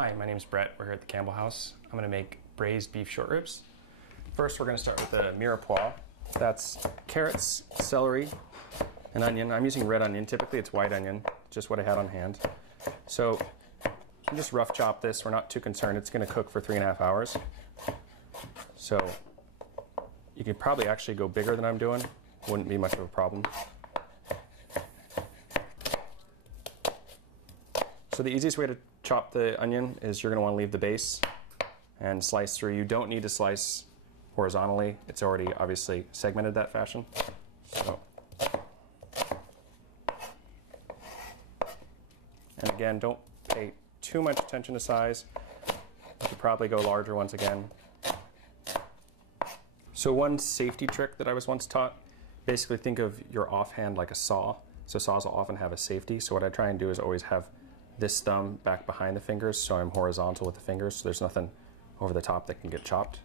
Hi, my name is Brett. We're here at the Campbell house. I'm going to make braised beef short ribs. First, we're going to start with the mirepoix. That's carrots, celery, and onion. I'm using red onion. Typically, it's white onion, just what I had on hand. So, you can just rough chop this. We're not too concerned. It's going to cook for 3.5 hours. So, you could probably actually go bigger than I'm doing. Wouldn't be much of a problem. So the easiest way to chop the onion is you're going to want to leave the base and slice through. You don't need to slice horizontally. It's already obviously segmented that fashion. So, and again, don't pay too much attention to size. You should probably go larger once again. So one safety trick that I was once taught, basically think of your offhand like a saw. So saws will often have a safety. So what I try and do is always have this thumb back behind the fingers, so I'm horizontal with the fingers, so there's nothing over the top that can get chopped.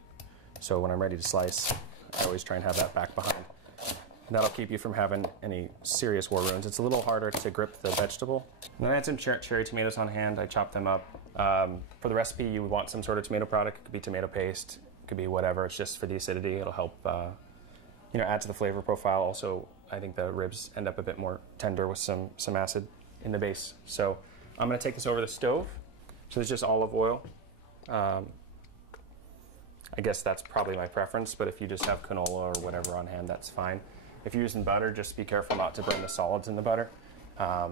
So when I'm ready to slice, I always try and have that back behind. And that'll keep you from having any serious war wounds. It's a little harder to grip the vegetable. And then I had some cherry tomatoes on hand. I chopped them up. For the recipe, you would want some sort of tomato product. It could be tomato paste, it could be whatever. It's just for the acidity. It'll help add to the flavor profile. Also, I think the ribs end up a bit more tender with some acid in the base. So I'm going to take this over the stove. So there's just olive oil. I guess that's probably my preference, but if you just have canola or whatever on hand, that's fine. If you're using butter, just be careful not to burn the solids in the butter. A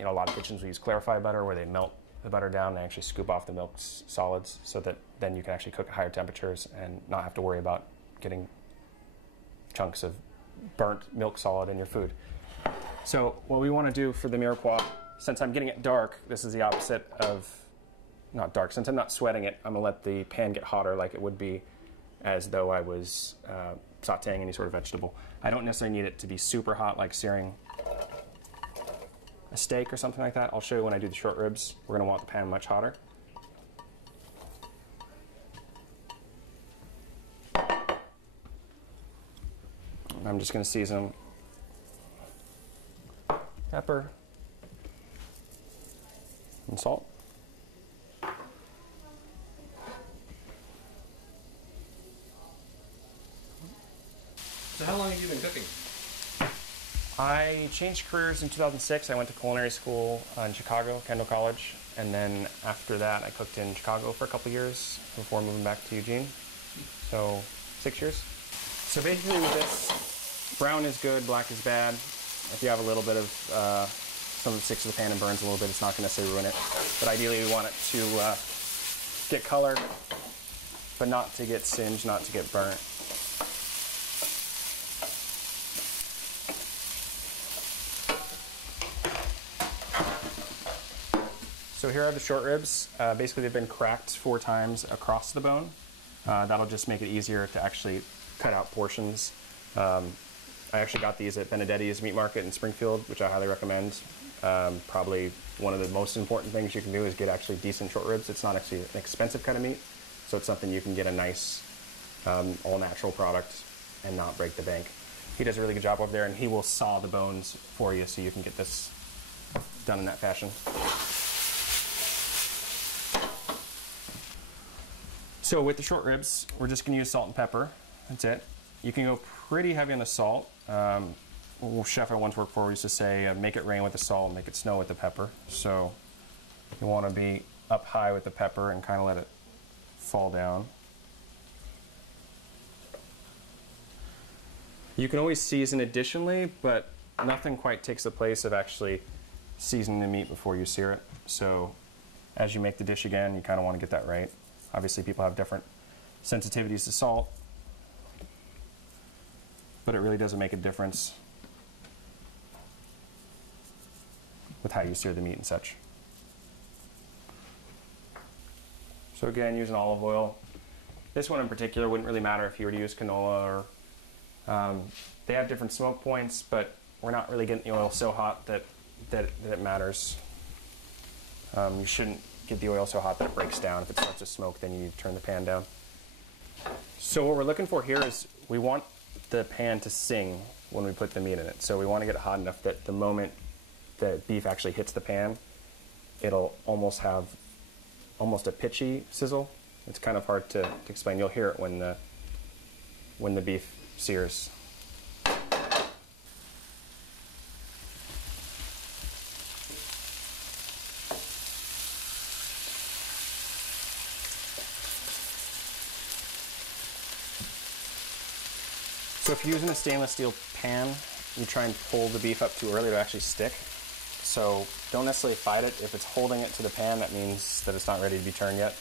lot of kitchens will use clarified butter where they melt the butter down and actually scoop off the milk solids so that then you can actually cook at higher temperatures and not have to worry about getting chunks of burnt milk solid in your food. So what we want to do for the mirepoix, since I'm getting it dark, this is the opposite of not dark. Since I'm not sweating it, I'm going to let the pan get hotter like it would be as though I was sauteing any sort of vegetable. I don't necessarily need it to be super hot like searing a steak or something like that. I'll show you when I do the short ribs. We're going to want the pan much hotter. I'm just going to season pepper and salt. So how long have you been cooking? I changed careers in 2006. I went to culinary school in Chicago, Campbell College, and then after that I cooked in Chicago for a couple years before moving back to Eugene. So 6 years. So basically with this, brown is good, black is bad. If you have a little bit of something sticks to the pan and burns a little bit, it's not going to necessarily ruin it. But ideally we want it to get color, but not to get singed, not to get burnt. So here I have the short ribs. Basically they've been cracked 4 times across the bone. That'll just make it easier to actually cut out portions. I actually got these at Benedetti's Meat Market in Springfield, which I highly recommend. Probably one of the most important things you can do is get actually decent short ribs. It's not actually an expensive cut of meat, so it's something you can get a nice, all-natural product and not break the bank. He does a really good job over there, and he will saw the bones for you so you can get this done in that fashion. So with the short ribs, we're just going to use salt and pepper. That's it. You can go pretty heavy on the salt. A chef I once worked for used to say, make it rain with the salt, make it snow with the pepper. So you want to be up high with the pepper and kind of let it fall down. You can always season additionally, but nothing quite takes the place of actually seasoning the meat before you sear it. So as you make the dish again, you kind of want to get that right. Obviously people have different sensitivities to salt, but it really doesn't make a difference with how you sear the meat and such. So again, using olive oil. This one in particular wouldn't really matter if you were to use canola or they have different smoke points, but we're not really getting the oil so hot that it matters. You shouldn't get the oil so hot that it breaks down. If it starts to smoke, then you need to turn the pan down. So what we're looking for here is we want the pan to sing when we put the meat in it. So we want to get it hot enough that the moment the beef actually hits the pan, it'll almost have almost a pitchy sizzle. It's kind of hard to explain. You'll hear it when the beef sears. So if you're using a stainless steel pan, you try and pull the beef up too early to actually stick. So don't necessarily fight it. If it's holding it to the pan, that means that it's not ready to be turned yet.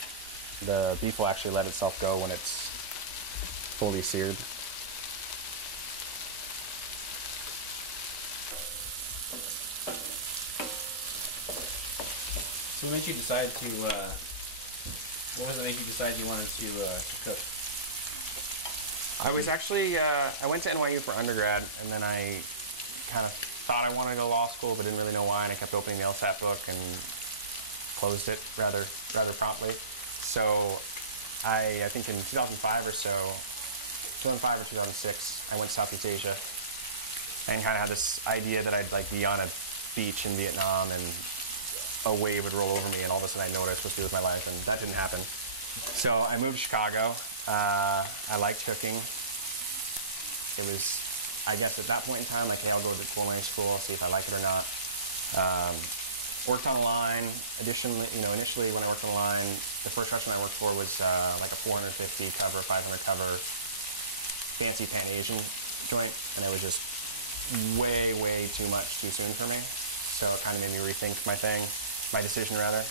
The beef will actually let itself go when it's fully seared. So what made you decide to, what was it that made you decide you wanted to cook? I was actually, I went to NYU for undergrad, and then I kind of thought I wanted to go to law school, but didn't really know why, and I kept opening the LSAT book and closed it rather promptly. So I think in 2005 or 2006, I went to Southeast Asia and kind of had this idea that I'd like be on a beach in Vietnam and a wave would roll over me, and all of a sudden I know what I was supposed to do with my life, and that didn't happen. So I moved to Chicago. I liked cooking. It was, I guess at that point in time, like, hey, I'll go to culinary school, see if I like it or not. Worked on a line. Additionally, initially when I worked on a line, the first restaurant I worked for was like a 450 cover, 500 cover, fancy pan Asian joint, and it was just way too much too soon for me. So it kind of made me rethink my decision rather.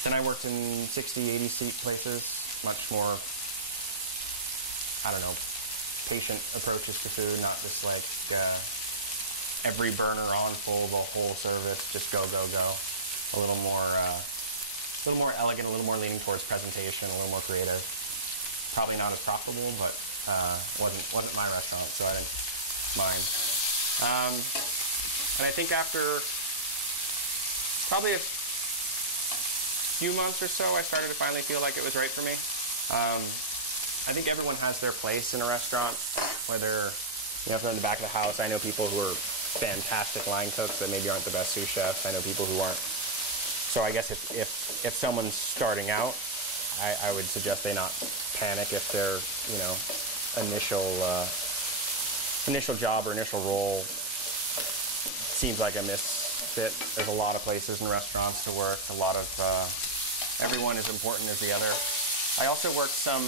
Then I worked in 60, 80 seat places, much more, I don't know, patient approaches to food, not just like every burner on full, the whole service, just go. A little more elegant, a little more leaning towards presentation, a little more creative. Probably not as profitable, but wasn't my restaurant, so I didn't mind. And I think after probably a few months or so, I started to finally feel like it was right for me. I think everyone has their place in a restaurant, whether, if they're in the back of the house. I know people who are fantastic line cooks that maybe aren't the best sous chefs. I know people who aren't. So I guess if someone's starting out, I would suggest they not panic if their, initial job or initial role seems like a misfit. There's a lot of places and restaurants to work, a lot of everyone is important as the other. I also worked some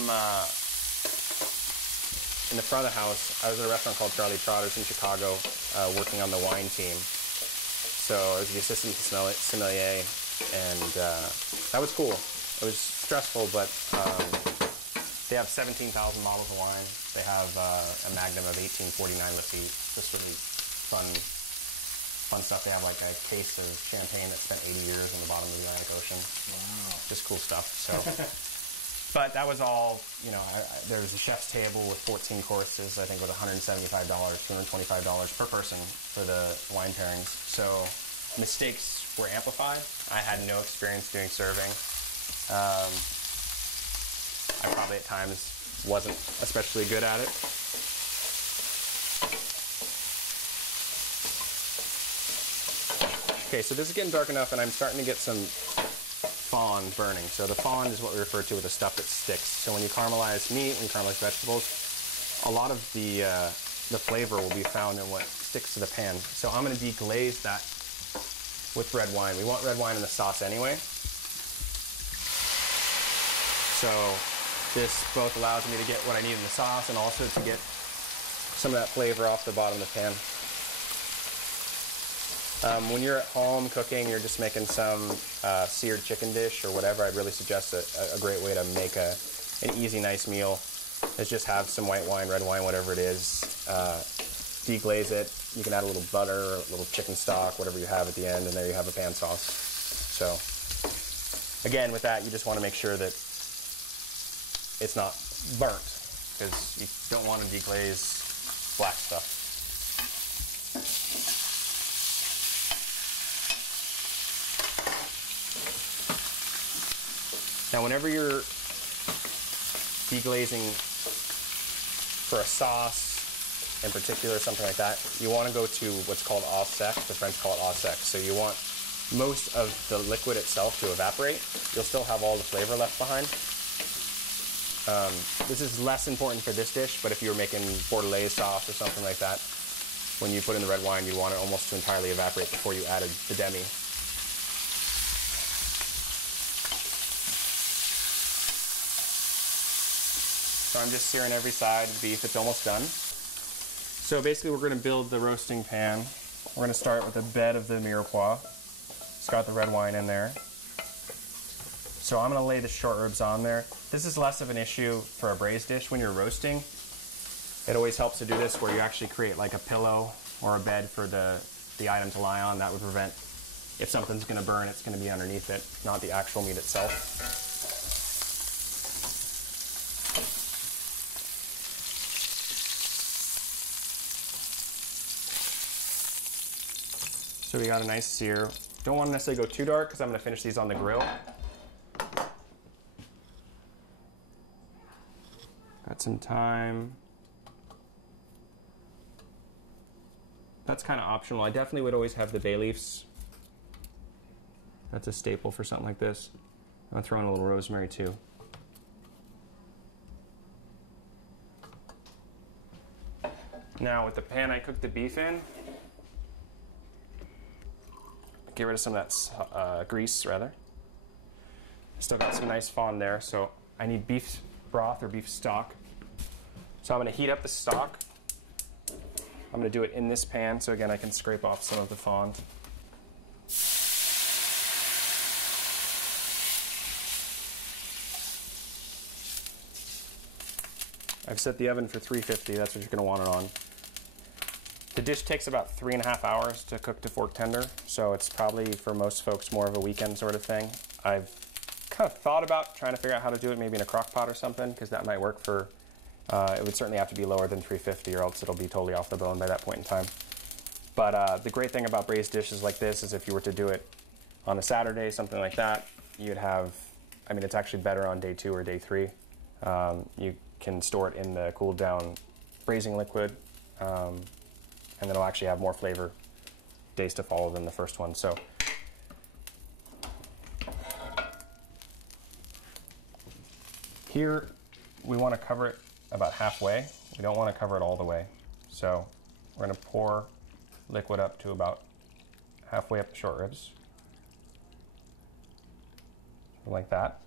in the front of the house. I was at a restaurant called Charlie Trotter's in Chicago, working on the wine team. So I was the assistant sommelier, and that was cool. It was stressful, but they have 17,000 bottles of wine. They have a Magnum of 1849 receipt. Just really fun stuff. They have like a case of champagne that spent 80 years in the bottom of the Atlantic Ocean. Wow. Just cool stuff. So, but that was all, there was a chef's table with 14 courses. I think it was $175, $225 per person for the wine pairings. So mistakes were amplified. I had no experience doing serving. I probably at times wasn't especially good at it. Okay, so this is getting dark enough, and I'm starting to get some fond burning. So the fond is what we refer to as the stuff that sticks. So when you caramelize meat, when you caramelize vegetables, a lot of the flavor will be found in what sticks to the pan. So I'm going to deglaze that with red wine. We want red wine in the sauce anyway. So this both allows me to get what I need in the sauce and also to get some of that flavor off the bottom of the pan. When you're at home cooking, you're just making some seared chicken dish or whatever, I'd really suggest a great way to make an easy, nice meal is just have some white wine, red wine, whatever it is. Deglaze it. You can add a little butter, a little chicken stock, whatever you have at the end, and there you have a pan sauce. So, again, with that, you just want to make sure that it's not burnt, because you don't want to deglaze black stuff. Now, whenever you're deglazing for a sauce, in particular, something like that, you want to go to what's called au sec. The French call it au sec. So you want most of the liquid itself to evaporate. You'll still have all the flavor left behind. This is less important for this dish, but if you were making bordelaise sauce or something like that, when you put in the red wine, you want it almost to entirely evaporate before you added the demi. So I'm just searing every side of the beef. It's almost done. So basically we're going to build the roasting pan. We're going to start with a bed of the mirepoix. It's got the red wine in there. So I'm going to lay the short ribs on there. This is less of an issue for a braised dish when you're roasting. It always helps to do this where you actually create like a pillow or a bed for the item to lie on. That would prevent, if something's going to burn, it's going to be underneath it, not the actual meat itself. So we got a nice sear. Don't want to necessarily go too dark because I'm going to finish these on the grill. Got some thyme. That's kind of optional. I definitely would always have the bay leaves. That's a staple for something like this. I'm going to throw in a little rosemary too. Now with the pan I cooked the beef in, get rid of some of that grease, rather. Still got some nice fond there, so I need beef broth or beef stock. So I'm going to heat up the stock. I'm going to do it in this pan, so again I can scrape off some of the fond. I've set the oven for 350, that's what you're going to want it on. The dish takes about 3.5 hours to cook to fork tender, so it's probably for most folks more of a weekend sort of thing. I've kind of thought about trying to figure out how to do it maybe in a crock pot or something, because that might work for, it would certainly have to be lower than 350 or else it'll be totally off the bone by that point in time. But the great thing about braised dishes like this is if you were to do it on a Saturday, something like that, you'd have, I mean it's actually better on day 2 or day 3. You can store it in the cooled down braising liquid, and then it'll actually have more flavor days to follow than the first one. So here we want to cover it about halfway. We don't want to cover it all the way. So we're going to pour liquid up to about halfway up the short ribs, like that.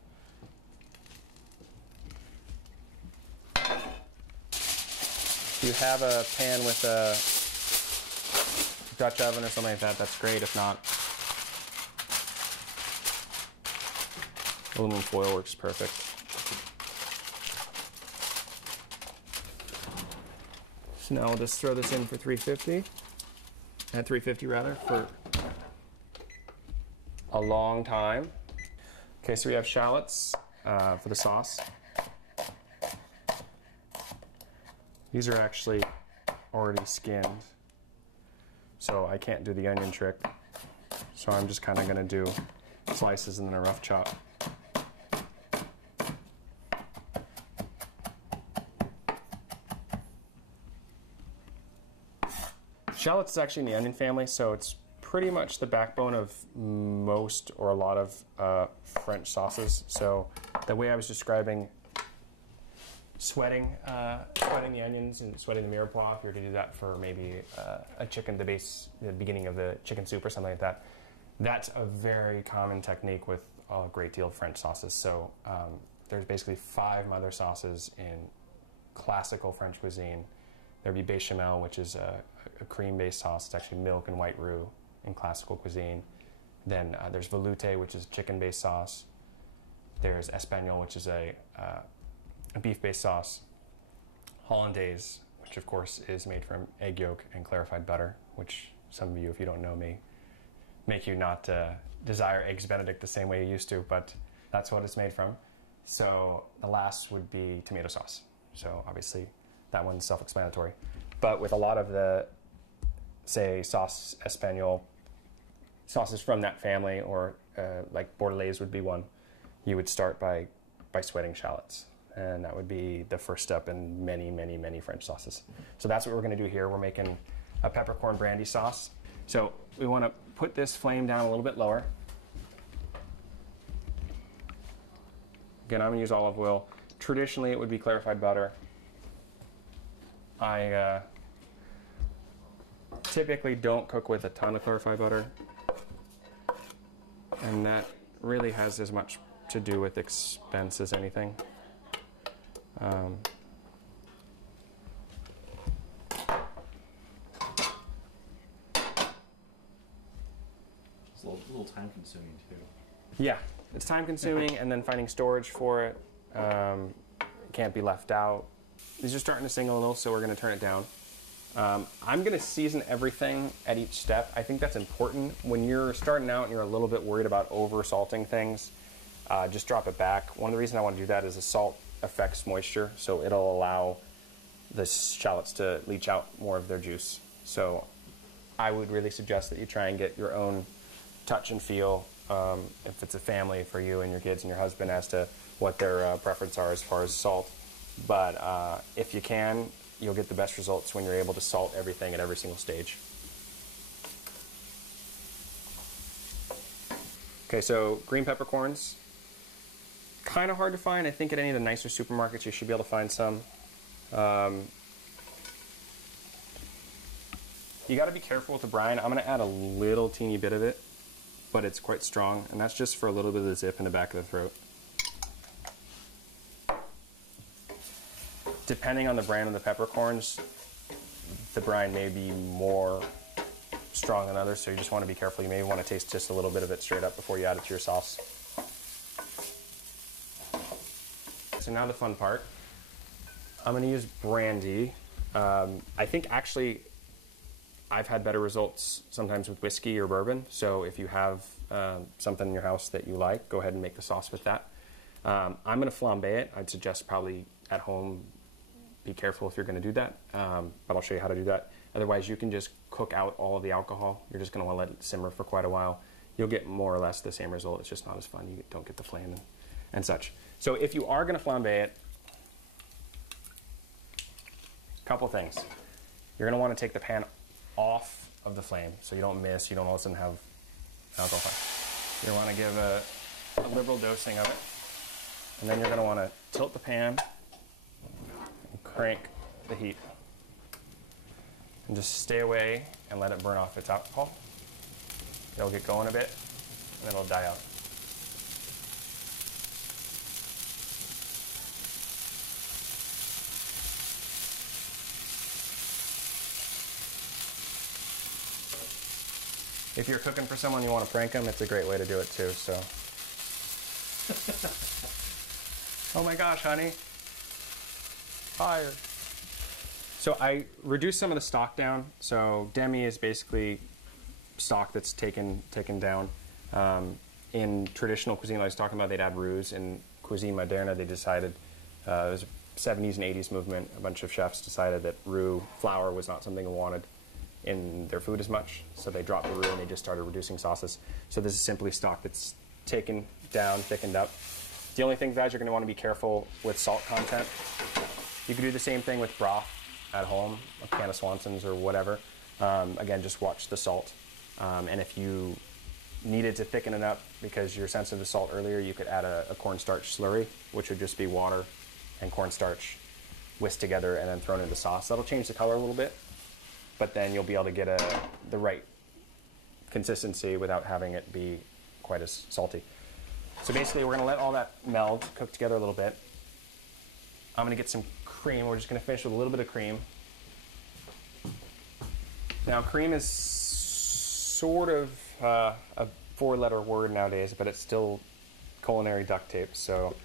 If you have a pan with a Dutch oven or something like that, that's great. If not, aluminum foil works perfect. So now I'll just throw this in for 350, at 350 rather, for a long time. Okay, so we have shallots for the sauce. These are actually already skinned, so I can't do the onion trick. So I'm just kind of going to do slices and then a rough chop. Shallots is actually in the onion family, so it's pretty much the backbone of most or a lot of French sauces. So the way I was describing sweating the onions and sweating the mirepoix, if you were to do that for maybe a chicken, the beginning of the chicken soup or something like that, that's a very common technique with a great deal of French sauces. So there's basically 5 mother sauces in classical French cuisine. There'd be bechamel, which is a cream-based sauce. It's actually milk and white roux in classical cuisine. Then there's velouté, which is chicken-based sauce. There's espagnole, which is a beef-based sauce. Hollandaise, which of course is made from egg yolk and clarified butter, which some of you, if you don't know me, make you not desire eggs Benedict the same way you used to, but that's what it's made from. So the last would be tomato sauce. So obviously that one's self-explanatory. But with a lot of the, say, sauce espagnole, sauces from that family, or like bordelaise would be one, you would start by sweating shallots. And that would be the first step in many, many, many French sauces. So that's what we're going to do here. We're making a peppercorn brandy sauce. So we want to put this flame down a little bit lower. Again, I'm gonna use olive oil. Traditionally, it would be clarified butter. I typically don't cook with a ton of clarified butter, and that really has as much to do with expense as anything. It's a little time consuming too. Yeah, it's time consuming, and then finding storage for it. It can't be left out. These are starting to sing a little, so we're going to turn it down. I'm going to season everything at each step. I think that's important. When you're starting out and you're a little bit worried about over salting things, just drop it back. One of the reasons I want to do that is the salt affects moisture, so it'll allow the shallots to leach out more of their juice. So I would really suggest that you try and get your own touch and feel, if it's a family, for you and your kids and your husband, as to what their preferences are as far as salt. But if you can, you'll get the best results when you're able to salt everything at every single stage. Okay, so green peppercorns, kind of hard to find. I think at any of the nicer supermarkets you should be able to find some. You got to be careful with the brine. I'm going to add a little teeny bit of it, but it's quite strong, and that's just for a little bit of the zip in the back of the throat. Depending on the brand of the peppercorns, the brine may be more strong than others, so you just want to be careful. You may want to taste just a little bit of it straight up before you add it to your sauce. So now the fun part. I'm going to use brandy. I think actually I've had better results sometimes with whiskey or bourbon, so if you have something in your house that you like, go ahead and make the sauce with that. I'm going to flambe it. I'd suggest probably at home, be careful if you're going to do that, but I'll show you how to do that. Otherwise, you can just cook out all of the alcohol. You're just going to want to let it simmer for quite a while. You'll get more or less the same result. It's just not as fun. You don't get the flame and such. So if you are going to flambe it, a couple things. You're going to want to take the pan off of the flame so you don't miss, you don't all of a sudden have alcohol. You want to give a liberal dosing of it. And then you're going to want to tilt the pan and crank the heat. And just stay away and let it burn off its alcohol. It'll get going a bit, and then it'll die out. If you're cooking for someone you want to prank them, it's a great way to do it too, so. Oh my gosh, honey. Fire. So I reduced some of the stock down. So demi is basically stock that's taken down. In traditional cuisine, like I was talking about, they'd add roux. In cuisine moderne, they decided, it was a 70s and 80s movement, a bunch of chefs decided that roux flour was not something they wanted in their food as much. So they dropped the roux and they just started reducing sauces. So this is simply stock that's taken down, thickened up. The only thing, guys, you're going to want to be careful with salt content. You can do the same thing with broth at home, a can of Swanson's or whatever. Again, just watch the salt. And if you needed to thicken it up because you're sensitive to salt earlier, you could add a cornstarch slurry, which would just be water and cornstarch whisked together and then thrown into sauce. That'll change the color a little bit, but then you'll be able to get the right consistency without having it be quite as salty. So basically, we're going to let all that meld, cook together a little bit. I'm going to get some cream. We're just going to finish with a little bit of cream. Now, cream is sort of a four-letter word nowadays, but it's still culinary duct tape. So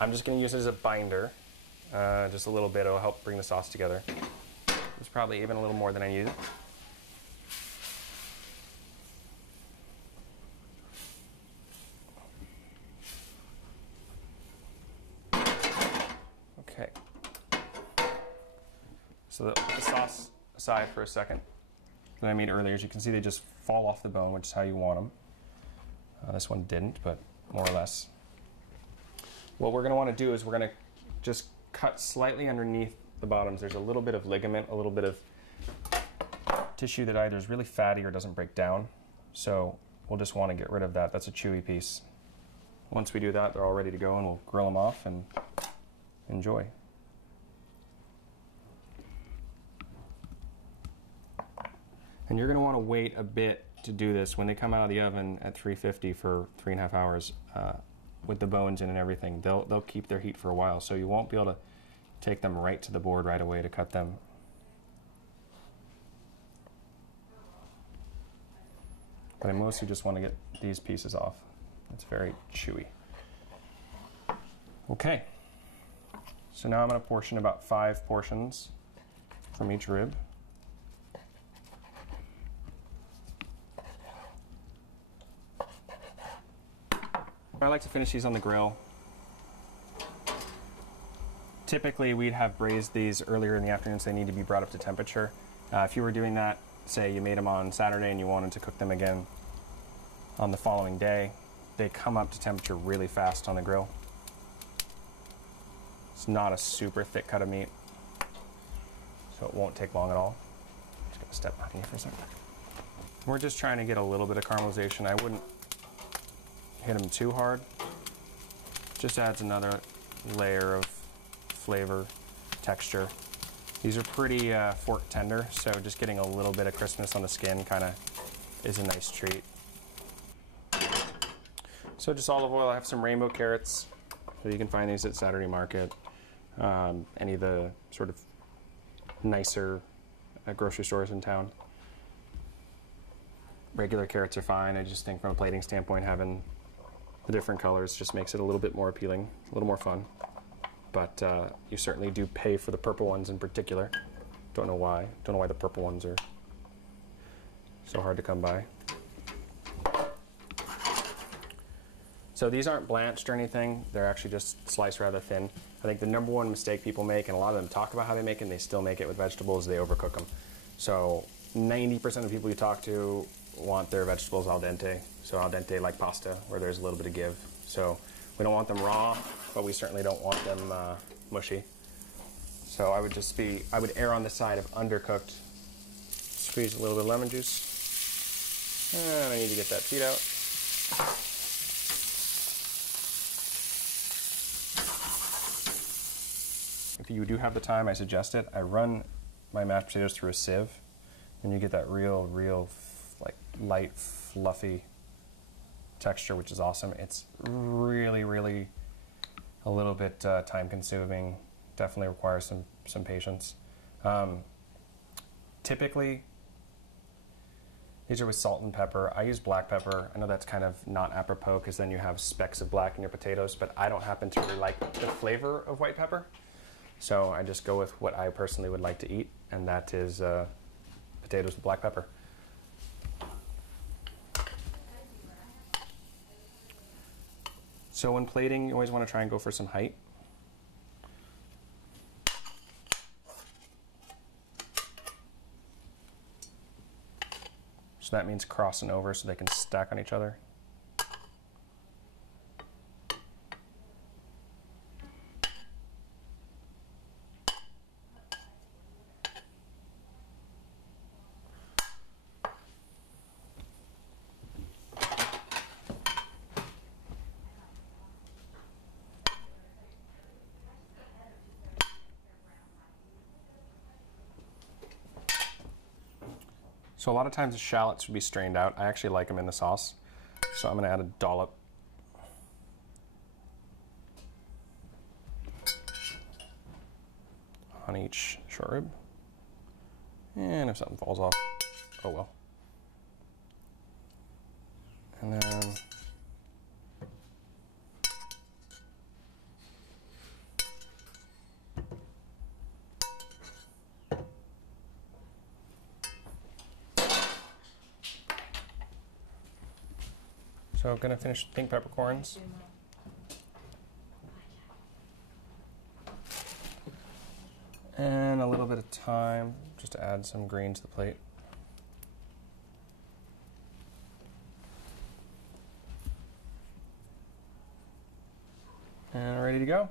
I'm just going to use it as a binder. Just a little bit. It'll help bring the sauce together. It's probably even a little more than I need. Okay. So put the sauce aside for a second that I made earlier. As you can see, they just fall off the bone, which is how you want them. This one didn't, but more or less. What we're going to want to do is we're going to just cut slightly underneath the bottoms. There's a little bit of ligament, a little bit of tissue that either is really fatty or doesn't break down. So we'll just want to get rid of that. That's a chewy piece. Once we do that, they're all ready to go, and we'll grill them off and enjoy. And you're going to want to wait a bit to do this. When they come out of the oven at 350 for 3.5 hours, with the bones in and everything, they'll keep their heat for a while. So you won't be able to take them right to the board right away to cut them. But I mostly just want to get these pieces off. It's very chewy. Okay. So now I'm going to portion about 5 portions from each rib. I like to finish these on the grill. Typically, we'd have braised these earlier in the afternoon, so they need to be brought up to temperature. If you were doing that, say you made them on Saturday and you wanted to cook them again on the following day, they come up to temperature really fast on the grill. It's not a super thick cut of meat, so it won't take long at all. I'm just gonna step back in here for a second. We're just trying to get a little bit of caramelization. I wouldn't hit them too hard. Just adds another layer of flavor, texture. These are pretty fork tender, so just getting a little bit of crispness on the skin kind of is a nice treat. So just olive oil. I have some rainbow carrots. So you can find these at Saturday Market. Any of the sort of nicer grocery stores in town. Regular carrots are fine. I just think from a plating standpoint, having the different colors just makes it a little bit more appealing, a little more fun. But you certainly do pay for the purple ones in particular. Don't know why. Don't know why the purple ones are so hard to come by. So these aren't blanched or anything. They're actually just sliced rather thin. I think the number one mistake people make, and a lot of them talk about how they make it, and they still make it with vegetables, they overcook them. So 90% of people you talk to want their vegetables al dente. So al dente like pasta, where there's a little bit of give. So we don't want them raw, but we certainly don't want them mushy. So I would err on the side of undercooked. Squeeze a little bit of lemon juice. And I need to get that feet out. If you do have the time, I suggest it. I run my mashed potatoes through a sieve, and you get that real like light, fluffy texture, which is awesome. It's really a little bit time consuming. Definitely requires some patience. Typically, these are with salt and pepper. I use black pepper. I know that's kind of not apropos because then you have specks of black in your potatoes, but I don't happen to really like the flavor of white pepper. So I just go with what I personally would like to eat, and that is potatoes with black pepper. So when plating, you always want to try and go for some height. So that means crossing over so they can stack on each other. So a lot of times the shallots would be strained out. I actually like them in the sauce. So I'm going to add a dollop. On each short rib. And if something falls off, oh well. And then so I'm going to finish pink peppercorns. And a little bit of thyme, just to add some green to the plate. And ready to go.